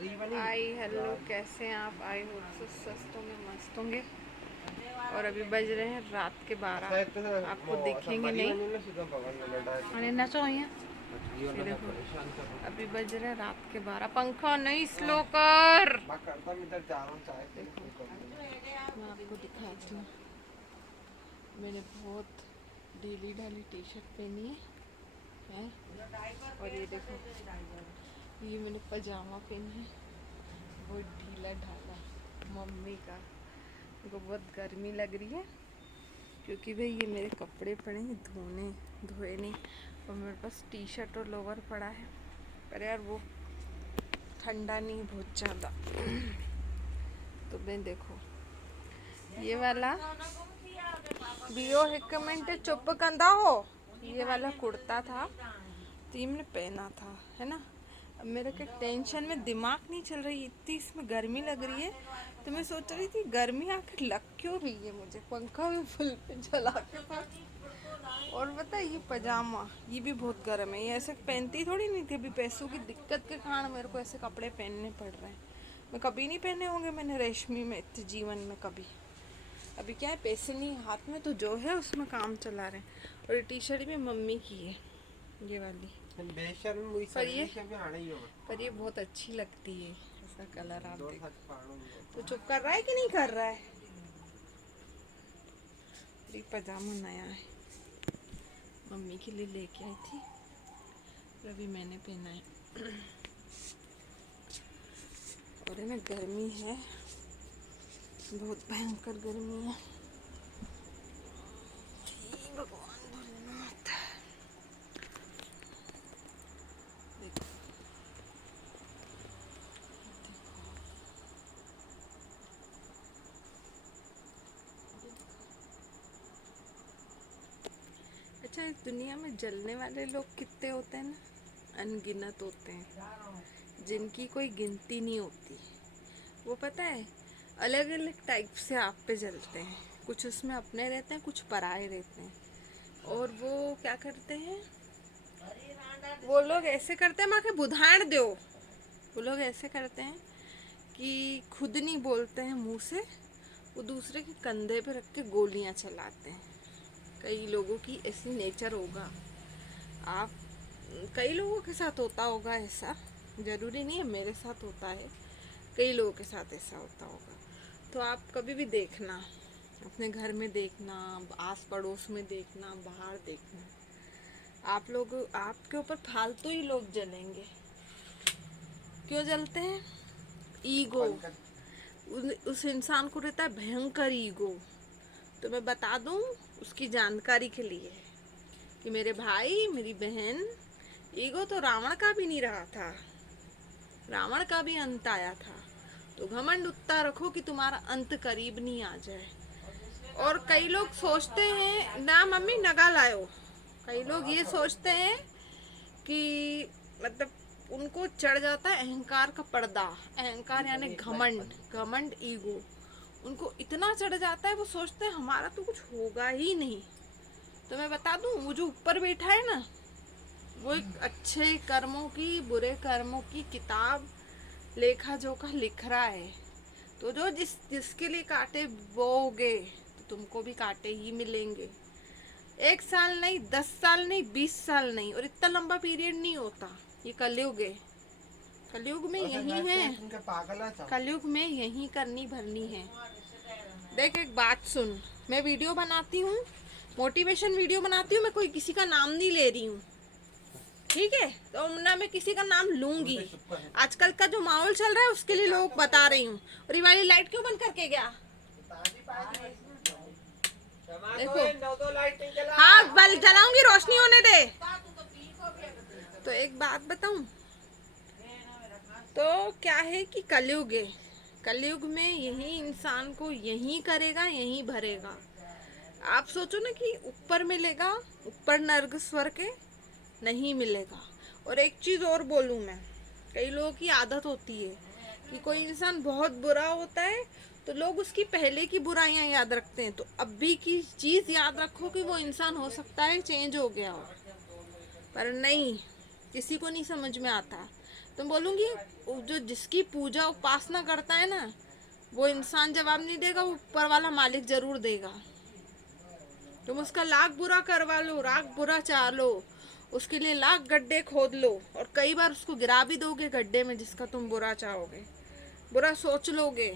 आई hello, कैसे हैं आप? आई होप सो स्वस्थ होंगे, मस्त होंगे। और अभी बज रहे हैं रात के 12। आपको दिखेंगे नहीं अरे ना चाहिए। ये देखो अभी बज रहे हैं रात के 12। पंखा नहीं स्लो कर। देखो मैं आपको दिखाती हूँ। मैंने बहुत ढीली ढाली टी शर्ट पहनी है और ये देखो ये मैंने पजामा पहनी है, बहुत ढीला ढाला मम्मी का। मेरे को बहुत गर्मी लग रही है क्योंकि भाई ये मेरे कपड़े पड़े हैं धोए नहीं, और मेरे पास टी शर्ट और लोवर पड़ा है, पर यार वो ठंडा नहीं बहुत ज़्यादा। तो मैं देखो ये वाला बियो हिक मिनट चुप कंदा हो, ये वाला कुर्ता था तो ये मैंने पहना था, है ना। अब मेरे के टेंशन में दिमाग नहीं चल रही, इतनी इसमें गर्मी लग रही है, तो मैं सोच रही थी गर्मी आखिर लग क्यों रही है मुझे, पंखा भी फुल पे चला के था। और पता है ये पजामा ये भी बहुत गर्म है, ये ऐसे पहनती थोड़ी नहीं थी, अभी पैसों की दिक्कत के कारण मेरे को ऐसे कपड़े पहनने पड़ रहे हैं। मैं कभी नहीं पहने होंगे मैंने रेशमी में इतने जीवन में कभी। अभी क्या है, पैसे नहीं हाथ में, तो जो है उसमें काम चला रहे हैं। और ये टी शर्ट भी मम्मी की है, ये वाली। पर ये बहुत अच्छी लगती है, ऐसा कलर आप देखो। तो चुप कर रहा है कि नहीं कर रहा है? ये पजामा नया है, मम्मी के लिए लेके आई थी, अभी मैंने पहना है। और है ना गर्मी है, बहुत भयंकर गर्मी है। भगवान भोलेनाथ, देखो अच्छा, इस दुनिया में जलने वाले लोग कितने होते हैं ना, अनगिनत होते हैं, जिनकी कोई गिनती नहीं होती। वो पता है अलग अलग टाइप से आप पे जलते हैं, कुछ उसमें अपने रहते हैं, कुछ पराए रहते हैं। और वो क्या करते हैं, वो लोग ऐसे करते हैं, माँ के बुधान दो, वो लोग ऐसे करते हैं कि खुद नहीं बोलते हैं मुंह से, वो दूसरे के कंधे पे रख के गोलियां चलाते हैं। कई लोगों की ऐसी नेचर होगा, आप कई लोगों के साथ होता होगा ऐसा, ज़रूरी नहीं है मेरे साथ होता है, कई लोगों के साथ ऐसा होता होगा। तो आप कभी भी देखना, अपने घर में देखना, आस पड़ोस में देखना, बाहर देखना, आप लोग आपके ऊपर फालतू ही लोग जलेंगे। क्यों जलते हैं? ईगो, उस इंसान को रहता है भयंकर ईगो। तो मैं बता दूं उसकी जानकारी के लिए कि मेरे भाई मेरी बहन, ईगो तो रावण का भी नहीं रहा था, रावण का भी अंत आया था। तो घमंड उतना रखो कि तुम्हारा अंत करीब नहीं आ जाए। और कई लोग सोचते हैं ना, मम्मी नगा लाओ, कई लोग ये सोचते हैं कि मतलब उनको चढ़ जाता है अहंकार का पर्दा, अहंकार यानी घमंड, घमंड ईगो उनको इतना चढ़ जाता है, वो सोचते हैं हमारा तो कुछ होगा ही नहीं। तो मैं बता दूं वो जो ऊपर बैठा है ना, वो एक अच्छे कर्मों की बुरे कर्मों की किताब लेखा जोखा लिख रहा है। तो जो जिसके लिए कांटे बोओगे तो तुमको भी कांटे ही मिलेंगे। 1 साल नहीं, 10 साल नहीं, 20 साल नहीं, और इतना लंबा पीरियड नहीं होता। ये कलयुग है, कलयुग में यही है, कलयुग में यही करनी भरनी है। देख एक बात सुन, मैं वीडियो बनाती हूँ, मोटिवेशन वीडियो बनाती हूँ, मैं कोई किसी का नाम नहीं ले रही हूँ, ठीक है? तो ना मैं किसी का नाम लूंगी। आजकल का जो माहौल चल रहा है उसके लिए लोग बता रही हूँ। और ये वाली लाइट क्यों बंद करके गया? देखो हाँ बल जलाऊंगी, रोशनी होने दे। तो एक बात बताऊं, तो क्या है कि कलयुग है, कलयुग में यही इंसान को यही करेगा, यही भरेगा। आप सोचो ना कि ऊपर मिलेगा, ऊपर नर्क स्वर्ग के नहीं मिलेगा। और एक चीज और बोलूं मैं, कई लोगों की आदत होती है कि कोई इंसान बहुत बुरा होता है तो लोग उसकी पहले की बुराइयां याद रखते हैं, तो अभी की चीज याद रखो कि वो इंसान हो सकता है चेंज हो गया हो, पर नहीं, किसी को नहीं समझ में आता। तो बोलूँगी जो जिसकी पूजा उपासना करता है ना, वो इंसान जवाब नहीं देगा, वो ऊपर वाला मालिक जरूर देगा। तुम उसका लाख बुरा करवा लो, लाख बुरा चाह लो, उसके लिए लाख गड्ढे खोद लो, और कई बार उसको गिरा भी दोगे गड्ढे में जिसका तुम बुरा चाहोगे, बुरा सोच लोगे,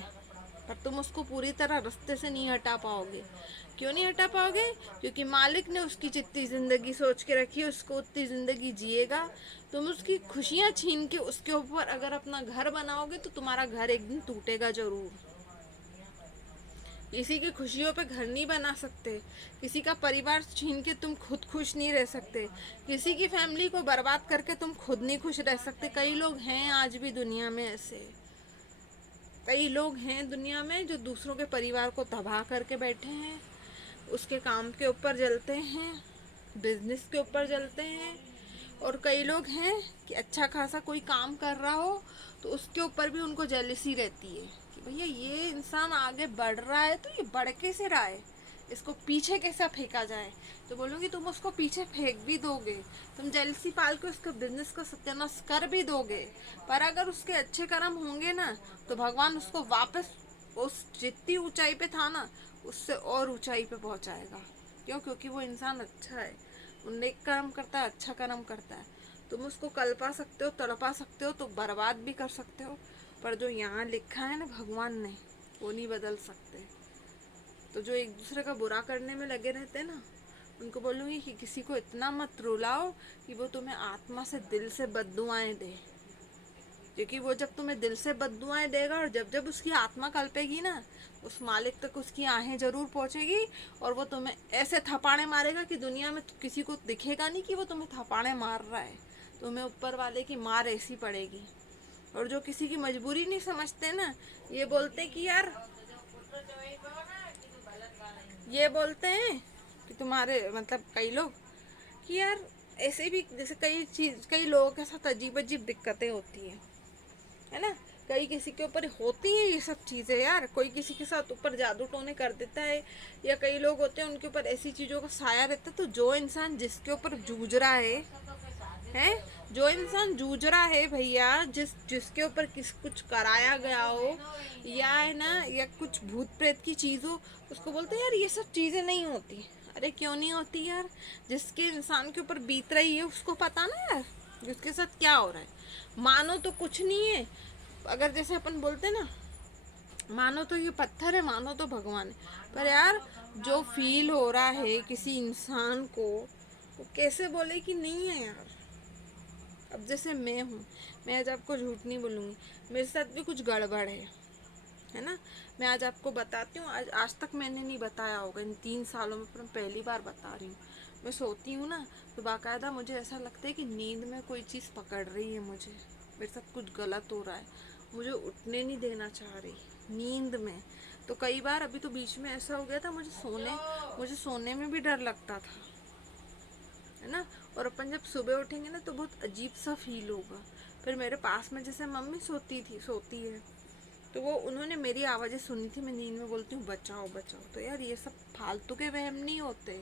पर तुम उसको पूरी तरह रास्ते से नहीं हटा पाओगे। क्यों नहीं हटा पाओगे? क्योंकि मालिक ने उसकी जितनी ज़िंदगी सोच के रखी है, उसको उतनी ज़िंदगी जिएगा। तुम उसकी खुशियाँ छीन के उसके ऊपर अगर अपना घर बनाओगे तो तुम्हारा घर एक दिन टूटेगा जरूर। किसी की खुशियों पे घर नहीं बना सकते, किसी का परिवार छीन के तुम खुद खुश नहीं रह सकते, किसी की फैमिली को बर्बाद करके तुम खुद नहीं खुश रह सकते। कई लोग हैं आज भी दुनिया में ऐसे, कई लोग हैं दुनिया में जो दूसरों के परिवार को तबाह करके बैठे हैं, उसके काम के ऊपर जलते हैं, बिजनेस के ऊपर जलते हैं। और कई लोग हैं कि अच्छा खासा कोई काम कर रहा हो तो उसके ऊपर भी उनको जेलसी रहती है कि भैया ये इंसान आगे बढ़ रहा है तो ये बढ़ कैसे रहा है, इसको पीछे कैसा फेंका जाए। तो बोलूँगी तुम उसको पीछे फेंक भी दोगे, तुम जेलसी पाल के उसके बिजनेस का सत्यानाश कर भी दोगे, पर अगर उसके अच्छे कर्म होंगे ना तो भगवान उसको वापस उस जितनी ऊंचाई पे था ना उससे और ऊंचाई पे पहुंचाएगा। क्यों? क्योंकि वो इंसान अच्छा है, वो नेक कर्म करता है, अच्छा कर्म करता है। तुम उसको कल्पा सकते हो, तड़पा सकते हो, तो बर्बाद भी कर सकते हो, पर जो यहाँ लिखा है ना भगवान ने, वो नहीं बदल सकते। तो जो एक दूसरे का बुरा करने में लगे रहते हैं ना, उनको बोलूँगी कि किसी को इतना मत रुलाओ कि वो तुम्हें आत्मा से दिल से बद्दुआएं दे। क्योंकि वो जब तुम्हें दिल से बद्दुआएं देगा और जब जब उसकी आत्मा कल्पेगी ना, उस मालिक तक उसकी आहें जरूर पहुंचेगी, और वो तुम्हें ऐसे थपाड़े मारेगा कि दुनिया में किसी को दिखेगा नहीं कि वो तुम्हें थपाड़े मार रहा है, तुम्हें ऊपर वाले की मार ऐसी पड़ेगी। और जो किसी की मजबूरी नहीं समझते ना, ये बोलते कि यार, ये बोलते हैं कि तुम्हारे मतलब कई लोग कि यार ऐसे भी, जैसे कई लोगों के साथ अजीब अजीब दिक्कतें होती हैं, है ना। कई किसी के ऊपर होती है ये सब चीज़ें यार, कोई किसी के साथ ऊपर जादू टोने कर देता है, या कई लोग होते हैं उनके ऊपर ऐसी चीज़ों का साया रहता है। तो जो इंसान जिसके ऊपर जूझ रहा है, जो इंसान जूझ रहा है भैया, जिसके ऊपर कुछ कराया गया हो, या है ना, या कुछ भूत प्रेत की चीज़ हो, उसको बोलते हैं यार ये सब चीज़ें नहीं होती। अरे क्यों नहीं होती यार? जिसके इंसान के ऊपर बीत रही है उसको पता ना यार जिसके साथ क्या हो रहा है। मानो तो कुछ नहीं है, अगर जैसे अपन बोलते ना, मानो तो ये पत्थर है, मानो तो भगवान है, पर यार जो फील हो रहा है किसी इंसान को, वो कैसे बोले कि नहीं है यार। अब जैसे मैं हूँ, मैं आज आपको झूठ नहीं बोलूँगी, मेरे साथ भी कुछ गड़बड़ है ना। मैं आज आपको बताती हूँ, आज तक मैंने नहीं बताया होगा इन 3 सालों में, पर मैं पहली बार बता रही हूँ। मैं सोती हूँ ना तो बाकायदा मुझे ऐसा लगता है कि नींद में कोई चीज़ पकड़ रही है मुझे, मेरे साथ कुछ गलत हो रहा है, मुझे उठने नहीं देना चाह रही नींद में। तो कई बार अभी तो बीच में ऐसा हो गया था, मुझे सोने में भी डर लगता था, है ना। और अपन जब सुबह उठेंगे ना तो बहुत अजीब सा फील होगा। फिर मेरे पास में जैसे मम्मी सोती है, तो वो उन्होंने मेरी आवाज़ें सुनी थी, मैं नींद में बोलती हूँ बचाओ बचाओ। तो यार ये सब फालतू के वहम नहीं होते,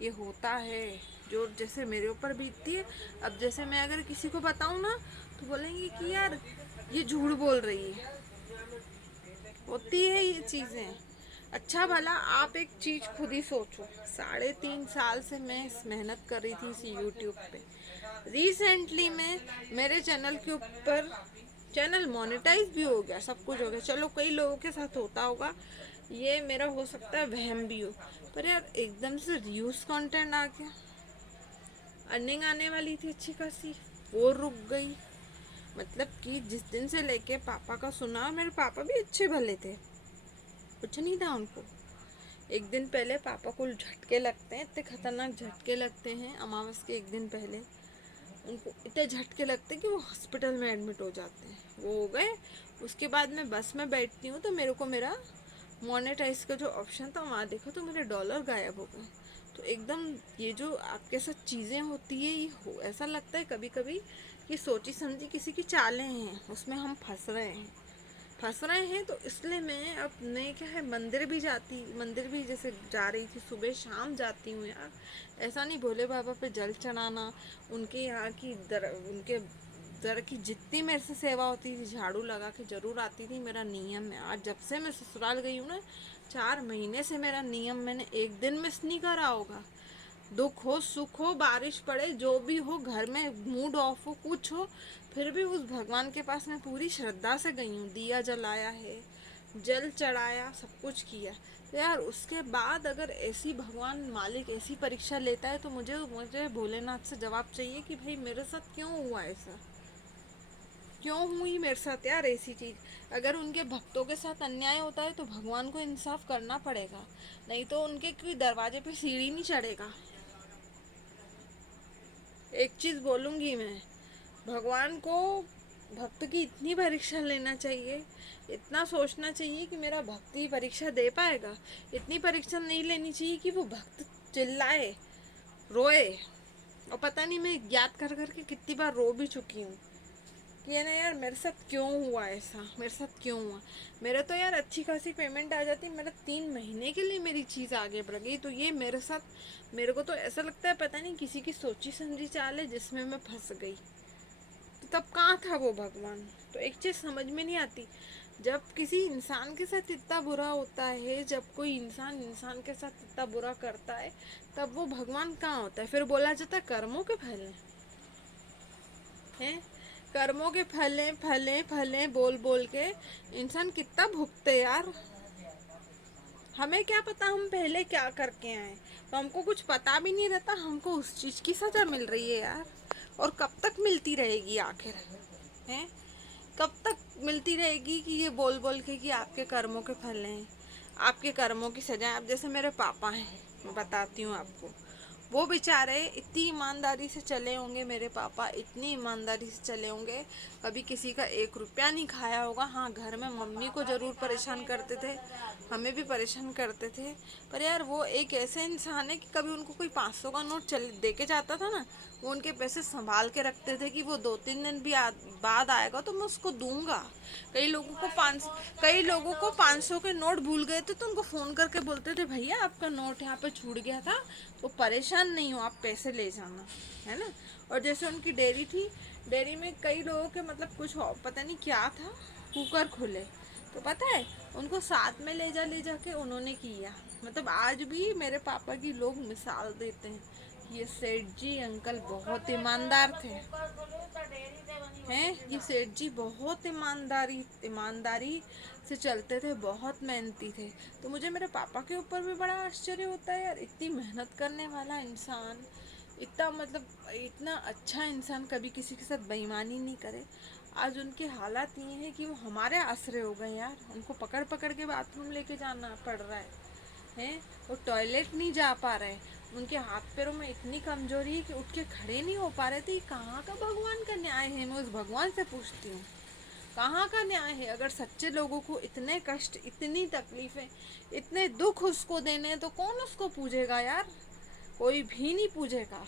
ये होता है जो जैसे मेरे ऊपर बीतती है। अब जैसे मैं अगर किसी को बताऊँ ना तो बोलेंगे कि यार ये झूठ बोल रही है, होती है ये चीज़ें। अच्छा भला आप एक चीज़ खुद ही सोचो, 3.5 साल से मैं इस मेहनत कर रही थी इस यूट्यूब पे। रिसेंटली में मेरे चैनल के ऊपर चैनल मोनेटाइज भी हो गया, सब कुछ हो गया। चलो कई लोगों के साथ होता होगा, ये मेरा हो सकता है वहम भी हो, पर यार एकदम से रियूज कंटेंट आ गया, अर्निंग आने वाली थी अच्छी खासी, वो रुक गई। मतलब कि जिस दिन से लेके पापा का सुना, मेरे पापा भी अच्छे भले थे, कुछ नहीं था उनको। एक दिन पहले पापा को झटके लगते हैं, इतने खतरनाक झटके लगते हैं, अमावस के एक दिन पहले उनको इतने झटके लगते हैं कि वो हॉस्पिटल में एडमिट हो जाते हैं। वो हो गए। उसके बाद मैं बस में बैठती हूँ तो मेरे को मेरा मोनेटाइज का जो ऑप्शन था वहाँ देखा तो मेरे डॉलर गायब हो गए। तो एकदम ये जो आपके साथ चीज़ें होती है, ये ऐसा लगता है कभी कभी कि सोची समझी किसी की चालें हैं, उसमें हम फंस रहे हैं। तो इसलिए मैं क्या है, मंदिर भी जैसे जा रही थी, सुबह शाम जाती हूँ यार। ऐसा नहीं भोले बाबा पे जल चढ़ाना, उनके यहाँ की उनके जरा कि जितनी मेरे से सेवा होती थी झाड़ू लगा के जरूर आती थी, मेरा नियम है। आज जब से मैं ससुराल गई हूँ ना, 4 महीने से मेरा नियम मैंने एक दिन मिस नहीं करा होगा। दुख हो सुख हो बारिश पड़े जो भी हो, घर में मूड ऑफ हो कुछ हो, फिर भी उस भगवान के पास मैं पूरी श्रद्धा से गई हूँ। दिया जलाया है, जल चढ़ाया, सब कुछ किया। तो यार उसके बाद अगर ऐसी भगवान मालिक ऐसी परीक्षा लेता है तो मुझे मुझे भोलेनाथ से जवाब चाहिए कि भाई मेरे साथ क्यों हुआ ऐसा, क्यों हुई मेरे साथ यार ऐसी चीज। अगर उनके भक्तों के साथ अन्याय होता है तो भगवान को इंसाफ करना पड़ेगा, नहीं तो उनके कोई दरवाजे पे सीढ़ी नहीं चढ़ेगा। एक चीज बोलूंगी मैं, भगवान को भक्त की इतनी परीक्षा लेना चाहिए, इतना सोचना चाहिए कि मेरा भक्त ही परीक्षा दे पाएगा। इतनी परीक्षा नहीं लेनी चाहिए कि वो भक्त चिल्लाए रोए। और पता नहीं मैं याद कर करके कितनी बार रो भी चुकी हूँ कि है ना यार मेरे साथ क्यों हुआ ऐसा, मेरे साथ क्यों हुआ। मेरे तो यार अच्छी खासी पेमेंट आ जाती, मेरा 3 महीने के लिए मेरी चीज़ आगे बढ़ गई, तो ये मेरे साथ, मेरे को तो ऐसा लगता है पता नहीं किसी की सोची समझी चाल है जिसमें मैं फंस गई। तो तब कहाँ था वो भगवान। तो एक चीज़ समझ में नहीं आती, जब किसी इंसान के साथ इतना बुरा होता है, जब कोई इंसान इंसान के साथ इतना बुरा करता है, तब वो भगवान कहाँ होता है। फिर बोला जाता है कर्मों के फल हैं, कर्मों के फले फले फले बोल बोल के इंसान कितना भुगते यार। हमें क्या पता हम पहले क्या करके आए, तो हमको कुछ पता भी नहीं रहता, हमको उस चीज की सजा मिल रही है यार। और कब तक मिलती रहेगी आखिर, हैं? कब तक मिलती रहेगी कि ये बोल बोल के कि आपके कर्मों के फल हैं, आपके कर्मों की सजा। अब जैसे मेरे पापा हैं, मैं बताती हूँ आपको, वो बेचारे इतनी ईमानदारी से चले होंगे, मेरे पापा इतनी ईमानदारी से चले होंगे, कभी किसी का 1 रुपया नहीं खाया होगा। हाँ, घर में मम्मी को ज़रूर परेशान करते थे, हमें भी परेशान करते थे, पर यार वो एक ऐसे इंसान है कि कभी उनको कोई 500 का नोट चल दे के जाता था ना, वो उनके पैसे संभाल के रखते थे कि वो 2-3 दिन भी बाद आएगा तो मैं उसको दूंगा। कई लोगों को 500 के नोट भूल गए थे तो उनको फ़ोन करके बोलते थे भैया आपका नोट यहाँ पे छूट गया था, तो परेशान नहीं हो, आप पैसे ले जाना, है ना। और जैसे उनकी डेयरी थी, डेयरी में कई लोगों के मतलब कुछ पता नहीं क्या था, कुकर खुले, तो पता है उनको साथ में ले जा के उन्होंने किया। मतलब आज भी मेरे पापा की लोग मिसाल देते हैं, ये सेठ जी अंकल बहुत ईमानदार थे, हैं, ये सेठ जी बहुत ईमानदारी से चलते थे, बहुत मेहनती थे। तो मुझे मेरे पापा के ऊपर भी बड़ा आश्चर्य होता है यार, इतनी मेहनत करने वाला इंसान, इतना मतलब इतना अच्छा इंसान कभी किसी के साथ बेईमानी नहीं करे। आज उनके हालात ये हैं कि वो हमारे आसरे हो गए यार, उनको पकड़ पकड़ के बाथरूम लेके जाना पड़ रहा है, हैं, वो टॉयलेट नहीं जा पा रहे, उनके हाथ पैरों में इतनी कमजोरी है कि उठ के खड़े नहीं हो पा रहे थे। कहाँ का भगवान का न्याय है, मैं उस भगवान से पूछती हूँ, कहाँ का न्याय है। अगर सच्चे लोगों को इतने कष्ट, इतनी तकलीफें, इतने दुख उसको देने तो कौन उसको पूजेगा यार, कोई भी नहीं पूजेगा।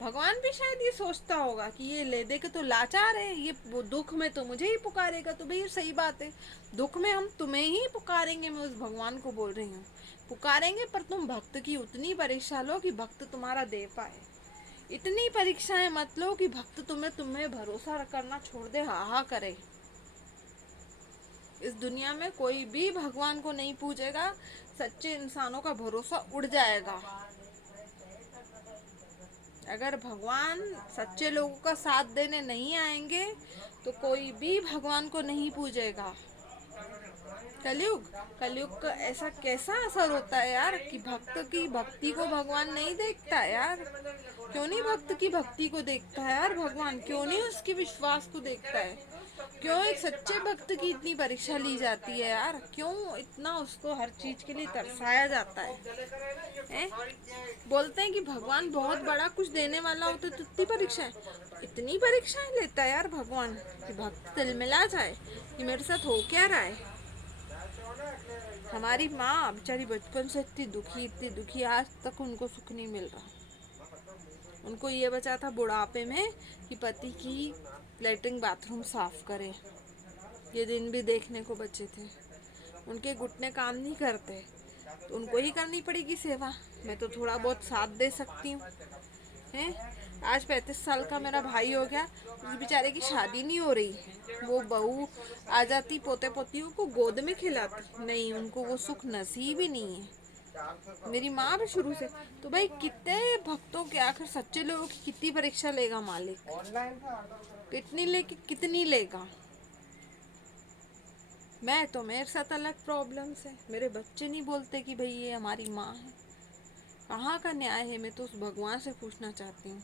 भगवान भी शायद ये सोचता होगा कि ये ले दे के तो लाचार है, ये वो दुख में तो मुझे ही पुकारेगा, तो भाई सही बात है, दुख में हम तुम्हें ही पुकारेंगे, मैं उस भगवान को बोल रही हूँ, पुकारेंगे, पर तुम भक्त की उतनी परीक्षा लो कि भक्त तुम्हारा दे पाए। इतनी परीक्षाएं मत लो कि भक्त तुम्हें भरोसा करना छोड़ दे, हा हा करे। इस दुनिया में कोई भी भगवान को नहीं पूजेगा, सच्चे इंसानों का भरोसा उड़ जाएगा। अगर भगवान सच्चे लोगों का साथ देने नहीं आएंगे तो कोई भी भगवान को नहीं पूजेगा। कलयुग, कलयुग का ऐसा कैसा असर होता है यार कि भक्त की भक्ति को भगवान नहीं देखता यार। क्यों नहीं भक्त की भक्ति को देखता है यार भगवान, क्यों नहीं उसकी विश्वास को देखता है, क्यों एक सच्चे भक्त की इतनी परीक्षा ली जाती है यार, क्यों इतना उसको हर चीज के लिए तरसाया जाता है? बोलते हैं कि भगवान बहुत बड़ा कुछ देने वाला होता है तो इतनी परीक्षाएं लेता है यार भगवान कि भक्त दिल मिला जाए कि मेरे साथ हो क्या रहा है। हमारी माँ बेचारी बचपन से इतनी दुखी, आज तक उनको सुख नहीं मिल रहा। उनको ये बचा था बुढ़ापे में कि पति की लेटरिन बाथरूम साफ करे, ये दिन भी देखने को बचे थे। उनके घुटने काम नहीं करते तो उनको ही करनी पड़ेगी सेवा, मैं तो थोड़ा बहुत साथ दे सकती हूँ, हैं। आज 35 साल का मेरा भाई हो गया, उस बेचारे की शादी नहीं हो रही। वो बहू आ जाती, पोते पोतियों को गोद में खिलाती नहीं, उनको वो सुख नसीब ही नहीं है। मेरी माँ भी शुरू से। तो भाई कितने भक्तों के, आखिर सच्चे लोगों की कितनी परीक्षा लेगा मालिक? कितनी लेके कितनी लेगा? मैं तो, मेरे साथ अलग प्रॉब्लम्स है। मेरे बच्चे नहीं बोलते कि भाई ये हमारी माँ है। कहाँ का न्याय है? मैं तो उस भगवान से पूछना चाहती हूँ,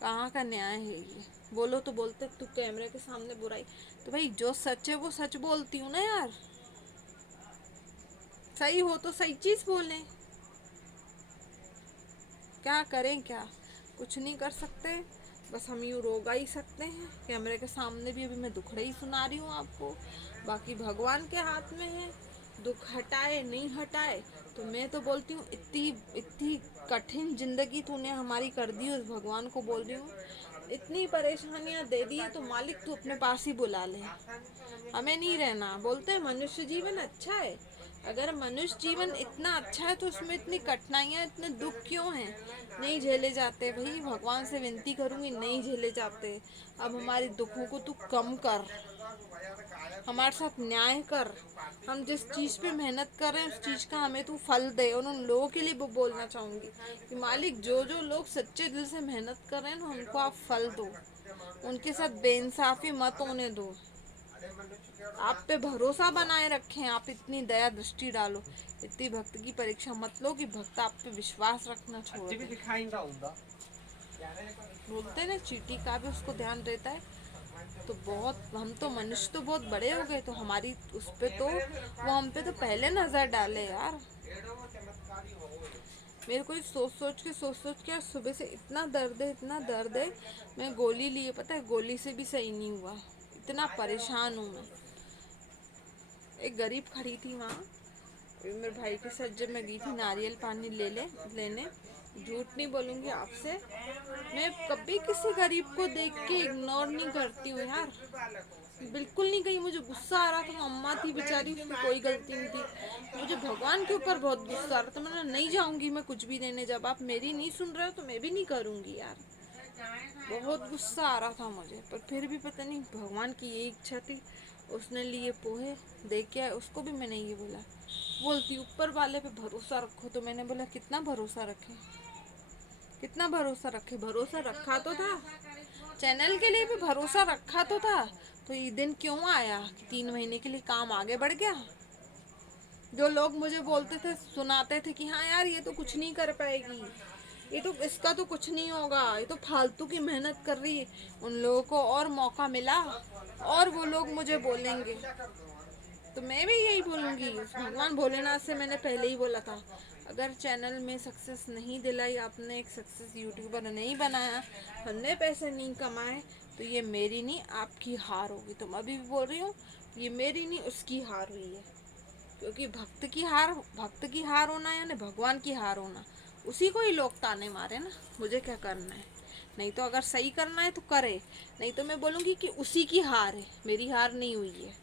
कहाँ का न्याय है ये? बोलो तो बोलते तू कैमरे के सामने बुराई। तो भाई जो सच है वो सच बोलती हूँ ना यार। सही हो तो सही चीज बोलें। क्या करें? क्या कुछ नहीं कर सकते, बस हम यूँ रोगा ही सकते हैं। कैमरे के सामने भी अभी मैं दुखड़े ही सुना रही हूँ आपको। बाकी भगवान के हाथ में है, दुख हटाए नहीं हटाए। तो मैं तो बोलती हूँ, इतनी इतनी कठिन जिंदगी तूने हमारी कर दी, उस भगवान को बोल रही हूँ, इतनी परेशानियां दे दी है तो मालिक तू अपने पास ही बुला ले, हमें नहीं रहना। बोलते हैं मनुष्य जीवन अच्छा है। अगर मनुष्य जीवन इतना अच्छा है तो उसमें इतनी कठिनाइयां, इतने दुख क्यों हैं? नहीं झेले जाते भाई, भगवान से विनती करूंगी, नहीं झेले जाते। अब हमारे दुखों को तू कम कर, हमारे साथ न्याय कर। हम जिस चीज पे मेहनत कर रहे हैं उस चीज का हमें तू फल दे। और उन लोगों के लिए वो बोलना चाहूंगी कि मालिक जो जो लोग सच्चे दिल से मेहनत कर रहे हैं ना, उनको आप फल दो, उनके साथ बेइंसाफी मत होने दो। आप पे भरोसा बनाए रखें, आप इतनी दया दृष्टि डालो, इतनी भक्त की परीक्षा मत लो कि भक्त आप पे विश्वास रखना छोड़ दे। बोलते ना चींटी का भी उसको ध्यान रहता है। तो बहुत, हम तो मनुष्य तो बहुत बड़े हो गए, तो हमारी उस पे तो, वो हम पे तो पहले नजर डाले यार। मेरे को सोच सोच के सुबह से इतना दर्द है, इतना दर्द है। मैं गोली लिए, पता है, गोली से भी सही नहीं हुआ। इतना परेशान हूँ मैं। एक गरीब खड़ी थी वहाँ, मेरे भाई के साथ जब मैं गई थी नारियल पानी लेने, झूठ नहीं बोलूंगी आपसे, मैं कभी किसी गरीब को देख के इग्नोर नहीं करती हूँ यार, बिल्कुल नहीं। गई, मुझे गुस्सा आ रहा था, अम्मा थी बेचारी, उसकी कोई गलती नहीं थी। मुझे भगवान के ऊपर बहुत गुस्सा आ रहा था। मैंने नहीं जाऊंगी मैं कुछ भी देने, जब आप मेरी नहीं सुन रहे हो तो मैं भी नहीं करूंगी यार। बहुत गुस्सा आ रहा था मुझे, पर फिर भी पता नहीं भगवान की ये इच्छा थी। उसने लिए पोहे दे के आए, उसको भी मैंने ये बोला, बोलती ऊपर वाले पे भरोसा रखो। तो मैंने बोला कितना भरोसा रखे, कितना भरोसा रखे? भरोसा रखा तो था, चैनल के लिए भी भरोसा रखा तो था। तो ये दिन क्यों आया कि 3 महीने के लिए काम आगे बढ़ गया? जो लोग मुझे बोलते थे, सुनाते थे कि हाँ यार ये तो कुछ नहीं कर पाएगी, ये तो, इसका तो कुछ नहीं होगा, ये तो फालतू की मेहनत कर रही है, उन लोगों को और मौका मिला और वो लोग मुझे बोलेंगे। तो मैं भी यही बोलूँगी, भगवान भोलेनाथ से मैंने पहले ही बोला था, अगर चैनल में सक्सेस नहीं दिलाई आपने, एक सक्सेस यूट्यूबर नहीं बनाया, हमने पैसे नहीं कमाए, तो ये मेरी नहीं आपकी हार होगी। तो मैं अभी भी बोल रही हूँ, ये मेरी नहीं उसकी हार हुई है। क्योंकि भक्त की हार होना यानी भगवान की हार होना, उसी को ही लोग ताने मारे ना। मुझे क्या करना है? नहीं तो अगर सही करना है तो करे, नहीं तो मैं बोलूँगी कि उसी की हार है, मेरी हार नहीं हुई है।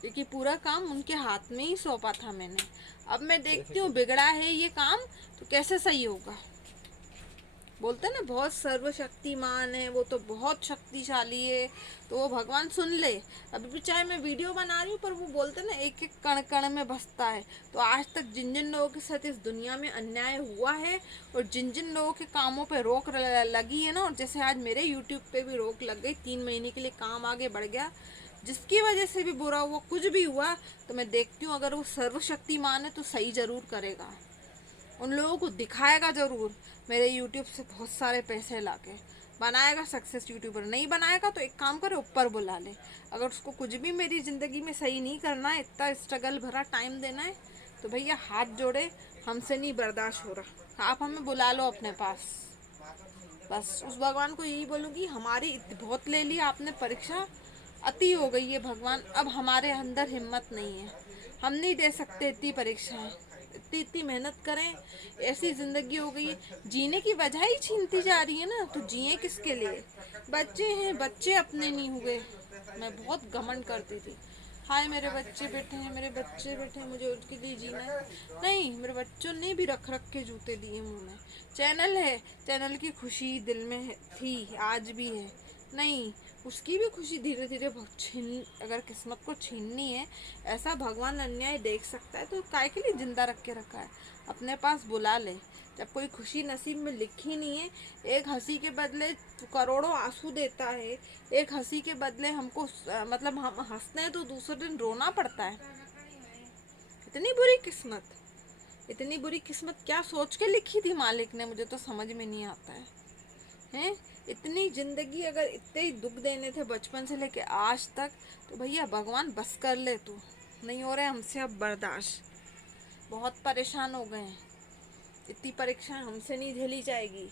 क्योंकि पूरा काम उनके हाथ में ही सौंपा था मैंने। अब मैं देखती हूँ बिगड़ा है ये काम, तो कैसे सही होगा? बोलते हैं ना बहुत सर्वशक्तिमान है, वो तो बहुत शक्तिशाली है, तो वो भगवान सुन ले। अभी भी चाहे मैं वीडियो बना रही हूँ, पर वो बोलते हैं ना एक एक कण कण में बसता है। तो आज तक जिन जिन लोगों के साथ इस दुनिया में अन्याय हुआ है, और जिन जिन लोगों के कामों पे रोक लगी है ना, और जैसे आज मेरे यूट्यूब पे भी रोक लग गई, 3 महीने के लिए काम आगे बढ़ गया, जिसकी वजह से भी बुरा हुआ, कुछ भी हुआ, तो मैं देखती हूँ अगर वो सर्वशक्तिमान है तो सही जरूर करेगा, उन लोगों को दिखाएगा जरूर। मेरे यूट्यूब से बहुत सारे पैसे लाके बनाएगा सक्सेस यूट्यूबर। नहीं बनाएगा तो एक काम करे, ऊपर बुला ले। अगर उसको कुछ भी मेरी ज़िंदगी में सही नहीं करना है, इतना स्ट्रगल भरा टाइम देना है, तो भैया हाथ जोड़े, हमसे नहीं बर्दाश्त हो रहा, आप हमें बुला लो अपने पास। बस उस भगवान को यही बोलूँगी, हमारी बहुत ले ली आपने परीक्षा, अति हो गई है भगवान, अब हमारे अंदर हिम्मत नहीं है, हम नहीं दे सकते इतनी परीक्षाएं। इतनी इतनी मेहनत करें, ऐसी जिंदगी हो गई है, जीने की वजह ही छीनती जा रही है ना, तो जिए किसके लिए? बच्चे हैं, बच्चे अपने नहीं हुए। मैं बहुत घमंड करती थी, हाय मेरे बच्चे बैठे हैं, मेरे बच्चे बैठे हैं, मुझे उनके लिए जीना है। नहीं, मेरे बच्चों ने भी रख रख के जूते दिए मुंह में। चैनल है, चैनल की खुशी दिल में थी, आज भी है। नहीं, उसकी भी खुशी धीरे धीरे छीन, अगर किस्मत को छीननी है, ऐसा भगवान अन्याय देख सकता है तो काय के लिए जिंदा रख के रखा है, अपने पास बुला ले। जब कोई खुशी नसीब में लिखी नहीं है, एक हंसी के बदले करोड़ों आंसू देता है। एक हंसी के बदले हमको मतलब हम हंसते हैं तो दूसरे दिन रोना पड़ता है। इतनी बुरी किस्मत, इतनी बुरी किस्मत क्या सोच के लिखी थी मालिक ने, मुझे तो समझ में नहीं आता है। हैं, इतनी जिंदगी अगर इतने ही दुख देने थे बचपन से लेके आज तक, तो भैया भगवान बस कर ले तू। नहीं हो रहा है हमसे अब बर्दाश्त, बहुत परेशान हो गए हैं। इतनी परीक्षा हमसे नहीं झेली जाएगी।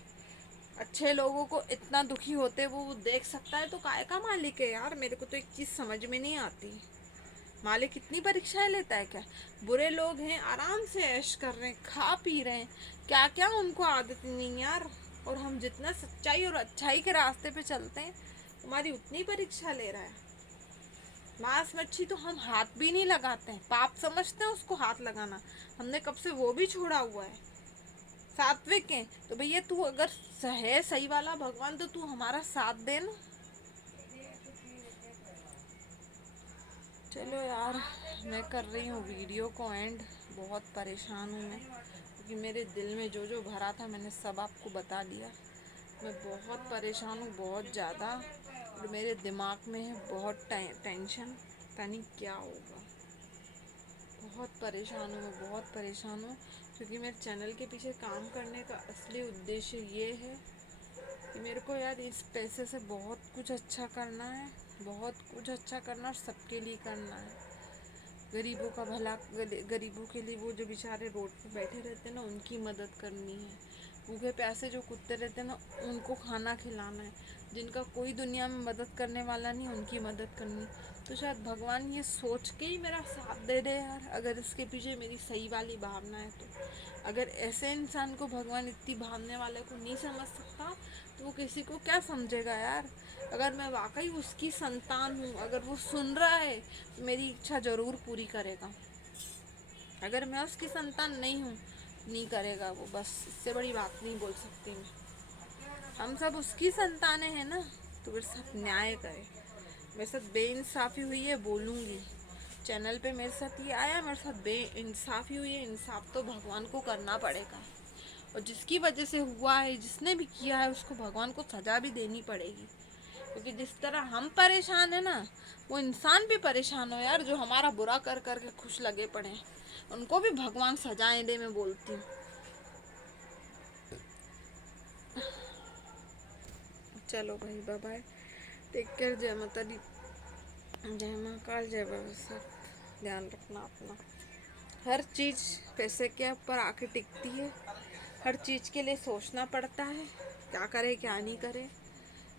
अच्छे लोगों को इतना दुखी होते वो देख सकता है तो काय का मालिक है यार। मेरे को तो एक चीज समझ में नहीं आती, मालिक इतनी परीक्षाएं लेता है क्या? बुरे लोग हैं, आराम से ऐश कर रहे हैं, खा पी रहे हैं, क्या क्या उनको आदत नहीं यार। और हम जितना सच्चाई और अच्छाई के रास्ते पे चलते हैं, हमारी उतनी परीक्षा ले रहा है। मांस मच्छी तो हम हाथ भी नहीं लगाते हैं, पाप समझते हैं उसको हाथ लगाना। हमने कब से वो भी छोड़ा हुआ है। सात्विक है तो भैया तू अगर है सही वाला भगवान, तो तू हमारा साथ दे ना। चलो यार, मैं कर रही हूँ वीडियो को एंड। बहुत परेशान हूँ मैं, क्योंकि मेरे दिल में जो जो भरा था मैंने सब आपको बता दिया। मैं बहुत परेशान हूँ, बहुत ज़्यादा। और मेरे दिमाग में है बहुत टेंशन, पता नहीं क्या होगा। बहुत परेशान हूँ मैं, बहुत परेशान हूँ। क्योंकि मेरे चैनल के पीछे काम करने का असली उद्देश्य ये है कि मेरे को यार इस पैसे से बहुत कुछ अच्छा करना है, बहुत कुछ अच्छा करना और सबके लिए करना है। गरीबों का भला, गरीबों के लिए, वो जो बेचारे रोड पे बैठे रहते हैं ना, उनकी मदद करनी है। भूखे प्यासे जो कुत्ते रहते हैं ना, उनको खाना खिलाना है। जिनका कोई दुनिया में मदद करने वाला नहीं, उनकी मदद करनी। तो शायद भगवान ये सोच के ही मेरा साथ दे दे यार, अगर इसके पीछे मेरी सही वाली भावना है तो। अगर ऐसे इंसान को भगवान इतनी भावने वाले को नहीं समझ सकता, तो वो किसी को क्या समझेगा यार। अगर मैं वाकई उसकी संतान हूँ, अगर वो सुन रहा है, तो मेरी इच्छा ज़रूर पूरी करेगा। अगर मैं उसकी संतान नहीं हूँ, नहीं करेगा वो, बस इससे बड़ी बात नहीं बोल सकती मैं। हम सब उसकी संतानें हैं ना, तो मेरे साथ न्याय करे। मेरे साथ बेइंसाफ़ी हुई है, बोलूँगी। चैनल पे मेरे साथ ये आया, मेरे साथ बेइंसाफ़ी हुई है, इंसाफ तो भगवान को करना पड़ेगा। और जिसकी वजह से हुआ है, जिसने भी किया है, उसको भगवान को सज़ा भी देनी पड़ेगी। क्योंकि जिस तरह हम परेशान है ना, वो इंसान भी परेशान हो यार, जो हमारा बुरा कर कर के खुश लगे पड़े हैं। उनको भी भगवान सजाएं दे, मैं बोलती हूँ। चलो भाई, बाय बाय, टेक केयर। जय माता दी, जय महाकाल, जय बाबा साहब। ध्यान रखना अपना। हर चीज़ पैसे के ऊपर आके टिकती है, हर चीज़ के लिए सोचना पड़ता है, क्या करे क्या नहीं करे।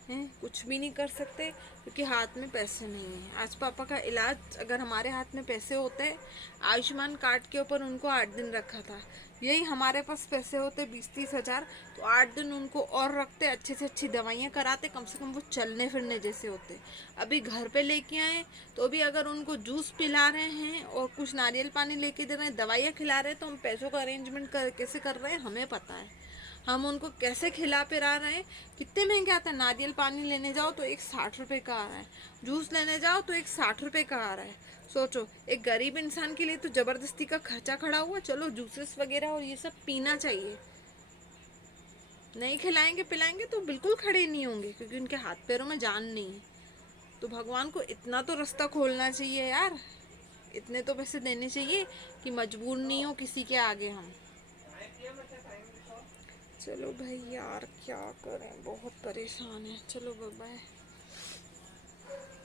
हैं, कुछ भी नहीं कर सकते क्योंकि हाथ में पैसे नहीं है। आज पापा का इलाज, अगर हमारे हाथ में पैसे होते, आयुष्मान कार्ड के ऊपर उनको 8 दिन रखा था, यही हमारे पास पैसे होते 20-30 हज़ार, तो 8 दिन उनको और रखते, अच्छे से अच्छी दवाइयाँ कराते, कम से कम वो चलने फिरने जैसे होते। अभी घर पे लेके आए तो भी अगर उनको जूस पिला रहे हैं और कुछ नारियल पानी लेके दे रहे हैं, दवाइयाँ खिला रहे हैं, तो हम पैसों का अरेंजमेंट कैसे कर रहे हैं हमें पता है। हम उनको कैसे खिला पिला रहे हैं। कितने महंगे आते हैं, नारियल पानी लेने जाओ तो एक 60 रुपये का आ रहा है, जूस लेने जाओ तो एक 60 रुपये का आ रहा है। सोचो, एक गरीब इंसान के लिए तो ज़बरदस्ती का खर्चा खड़ा हुआ। चलो जूसेस वगैरह और ये सब पीना चाहिए, नहीं खिलाएंगे पिलाएंगे तो बिल्कुल खड़े नहीं होंगे, क्योंकि उनके हाथ पैरों में जान नहीं है। तो भगवान को इतना तो रास्ता खोलना चाहिए यार, इतने तो पैसे देने चाहिए कि मजबूर नहीं हो किसी के आगे हम। चलो भाई यार, क्या करें, बहुत परेशान है। चलो बाय बाय।